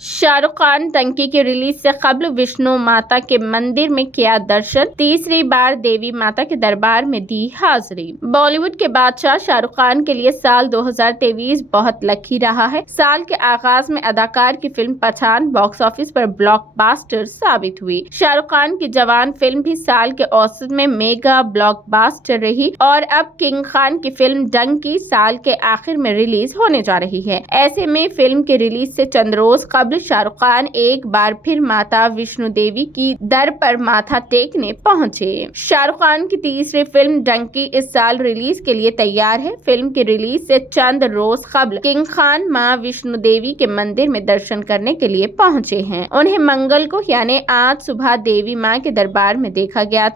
शाहरुख खान डंकी की रिलीज से कबल विष्णु माता के मंदिर में किया दर्शन। तीसरी बार देवी माता के दरबार में दी हाजिरी। बॉलीवुड के बादशाह शाहरुख खान के लिए साल 2023 बहुत लकी रहा है। साल के आगाज में अदाकार की फिल्म पठान बॉक्स ऑफिस पर ब्लॉकबस्टर साबित हुई। शाहरुख खान की जवान फिल्म भी साल के औसत में मेगा ब्लॉकबस्टर रही और अब किंग खान की फिल्म डंकी साल के आखिर में रिलीज होने जा रही है। ऐसे में फिल्म के रिलीज से चंद रोज शाहरुख खान एक बार फिर माता विष्णु देवी की दर पर माथा टेकने पहुंचे। शाहरुख खान की तीसरी फिल्म डंकी इस साल रिलीज के लिए तैयार है। फिल्म की रिलीज से चंद रोज कबल किंग खान मां विष्णु देवी के मंदिर में दर्शन करने के लिए पहुंचे हैं। उन्हें मंगल को यानी आज सुबह देवी मां के दरबार में देखा गया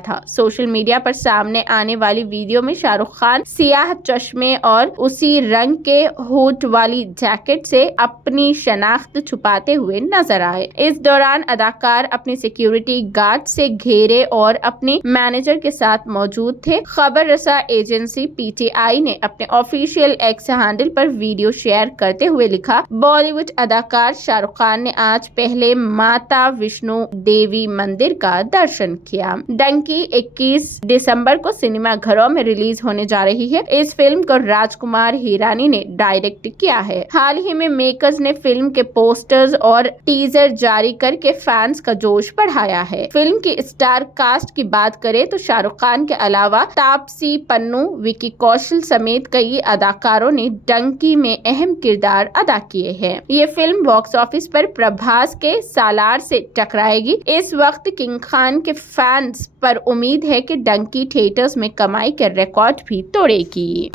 था। सोशल मीडिया पर सामने आने वाली वीडियो में शाहरुख खान सियाह चश्मे और उसी रंग के हुड वाली जैकेट से अपनी शनाख्त छुपाते हुए नजर आए। इस दौरान अदाकार अपने सिक्योरिटी गार्ड से घेरे और अपने मैनेजर के साथ मौजूद थे। खबर रसा एजेंसी पीटीआई ने अपने ऑफिशियल एक्स हैंडल पर वीडियो शेयर करते हुए लिखा, बॉलीवुड अदाकार शाहरुख खान ने आज पहले माता विष्णु देवी मंदिर का दर्शन किया। डंकी 21 दिसंबर को सिनेमा घरों में रिलीज होने जा रही है। इस फिल्म को राजकुमार हिरानी ने डायरेक्ट किया है। हाल ही में मेकर्स ने फिल्म के पोस्टर्स और टीजर जारी करके फैंस का जोश बढ़ाया है। फिल्म की स्टार कास्ट की बात करें तो शाहरुख खान के अलावा तापसी पन्नू, विकी कौशल समेत कई अदाकारों ने डंकी में अहम किरदार अदा किए हैं। ये फिल्म बॉक्स ऑफिस पर प्रभास के सालार से टकराएगी। इस वक्त किंग खान के फैंस पर उम्मीद है कि डंकी थिएटर्स में कमाई के रिकॉर्ड भी तोड़ेगी।